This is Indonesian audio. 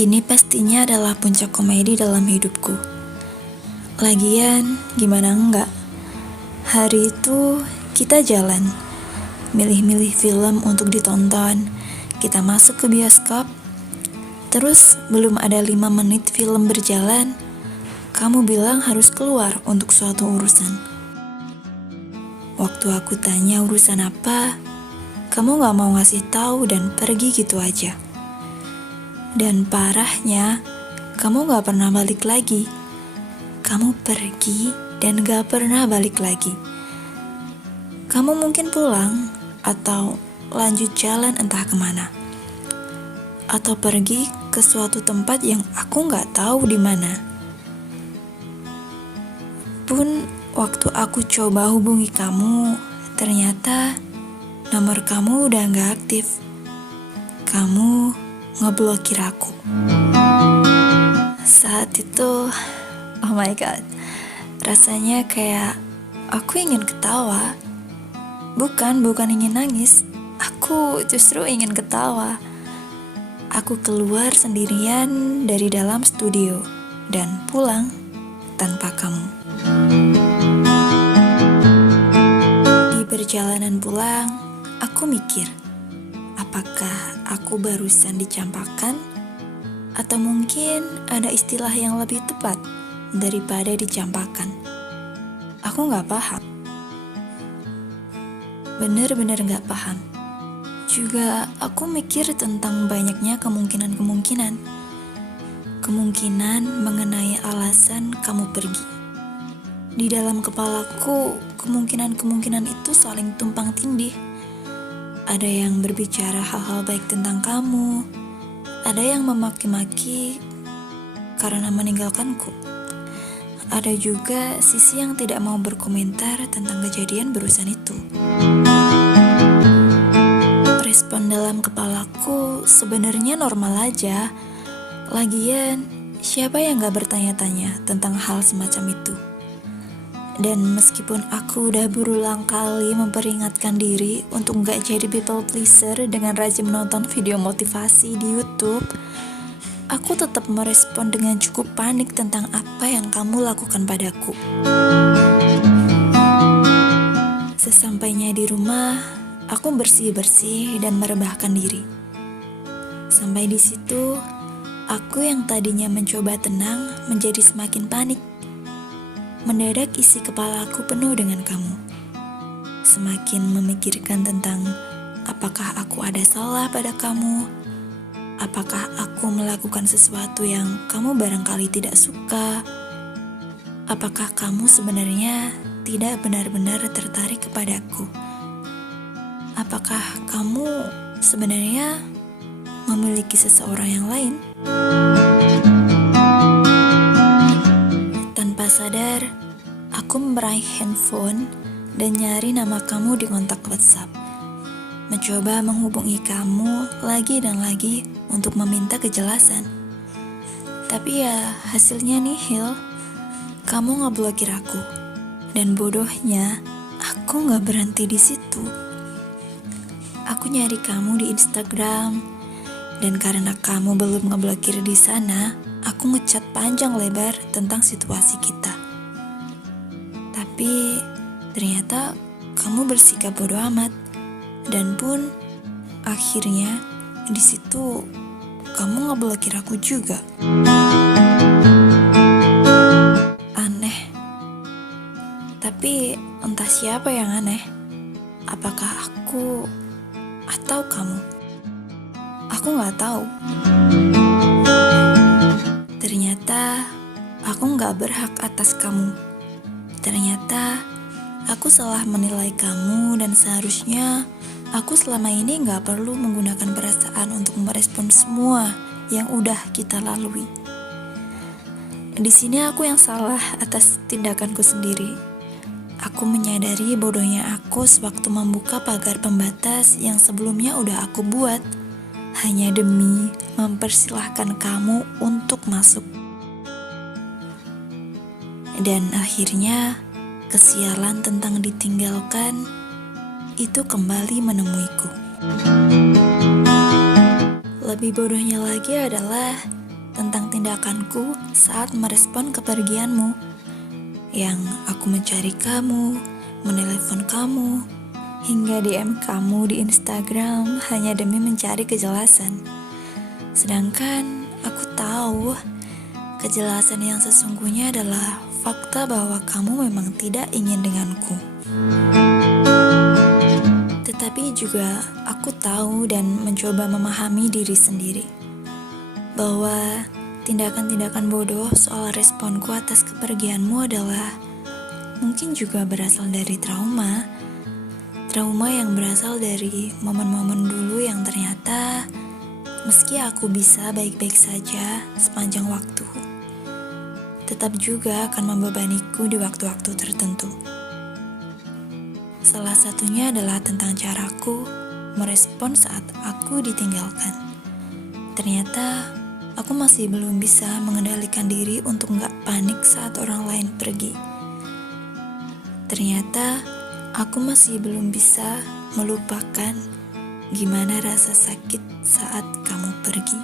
Ini pastinya adalah puncak komedi dalam hidupku. Lagian, gimana enggak? Hari itu kita jalan, milih-milih film untuk ditonton. Kita masuk ke bioskop. Terus belum ada 5 menit film berjalan, kamu bilang harus keluar untuk suatu urusan. Waktu aku tanya urusan apa, kamu gak mau ngasih tahu dan pergi gitu aja. Dan parahnya, kamu gak pernah balik lagi. Kamu pergi dan gak pernah balik lagi. Kamu mungkin pulang atau lanjut jalan entah kemana. Atau pergi ke suatu tempat yang aku gak tahu di mana. Pun waktu aku coba hubungi kamu, ternyata nomor kamu udah gak aktif. Kamu ngeblokir aku. Saat itu, oh my god, rasanya kayak aku ingin ketawa. Bukan ingin nangis. Aku justru ingin ketawa. Aku keluar sendirian dari dalam studio dan pulang tanpa kamu. Di perjalanan pulang, aku mikir, apakah aku barusan dicampakkan? Atau mungkin ada istilah yang lebih tepat daripada dicampakkan? Aku gak paham. Bener-bener gak paham. Juga aku mikir tentang banyaknya kemungkinan-kemungkinan. Kemungkinan mengenai alasan kamu pergi. Di dalam kepalaku, kemungkinan-kemungkinan itu saling tumpang tindih. Ada yang berbicara hal-hal baik tentang kamu. Ada yang memaki-maki karena meninggalkanku. Ada juga sisi yang tidak mau berkomentar tentang kejadian barusan itu. Respon dalam kepalaku sebenarnya normal aja. Lagian, siapa yang gak bertanya-tanya tentang hal semacam itu? Dan meskipun aku udah berulang kali memperingatkan diri untuk gak jadi people pleaser dengan rajin menonton video motivasi di YouTube, aku tetap merespon dengan cukup panik tentang apa yang kamu lakukan padaku. Sesampainya di rumah, aku bersih-bersih dan merebahkan diri. Sampai di situ, aku yang tadinya mencoba tenang menjadi semakin panik. Mendadak isi kepalaku penuh dengan kamu. Semakin memikirkan tentang apakah aku ada salah pada kamu, apakah aku melakukan sesuatu yang kamu barangkali tidak suka, apakah kamu sebenarnya tidak benar-benar tertarik kepadaku, apakah kamu sebenarnya memiliki seseorang yang lain. Tanpa sadar, aku meraih handphone dan nyari nama kamu di kontak WhatsApp. Mencoba menghubungi kamu lagi dan lagi untuk meminta kejelasan. Tapi ya hasilnya nihil. Kamu ngeblokir aku. Dan bodohnya, aku gak berhenti di situ. Aku nyari kamu di Instagram. Dan karena kamu belum ngeblokir di sana, aku ngechat panjang lebar tentang situasi kita. Tapi ternyata kamu bersikap bodoh amat. Dan pun akhirnya di situ kamu ngeblokir aku juga. Aneh. Tapi entah siapa yang aneh. Apakah aku atau kamu? Aku gak tahu. Ternyata aku gak berhak atas kamu. Ternyata aku salah menilai kamu dan seharusnya aku selama ini gak perlu menggunakan perasaan untuk merespon semua yang udah kita lalui. Di sini aku yang salah atas tindakanku sendiri. Aku menyadari bodohnya aku sewaktu membuka pagar pembatas yang sebelumnya udah aku buat. Hanya demi mempersilahkan kamu untuk masuk. Dan akhirnya, kesialan tentang ditinggalkan itu kembali menemuiku. Lebih bodohnya lagi adalah tentang tindakanku saat merespon kepergianmu. Yang aku mencari kamu, menelepon kamu, hingga DM kamu di Instagram hanya demi mencari kejelasan. Sedangkan aku tahu kejelasan yang sesungguhnya adalah fakta bahwa kamu memang tidak ingin denganku. Tetapi juga aku tahu dan mencoba memahami diri sendiri bahwa tindakan-tindakan bodoh soal responku atas kepergianmu adalah mungkin juga berasal dari trauma yang berasal dari momen-momen dulu yang ternyata meski aku bisa baik-baik saja sepanjang waktu, tetap juga akan membebaniku di waktu-waktu tertentu. Salah satunya adalah tentang caraku merespon saat aku ditinggalkan. Ternyata aku masih belum bisa mengendalikan diri untuk gak panik saat orang lain pergi. Ternyata aku masih belum bisa melupakan gimana rasa sakit saat kamu pergi.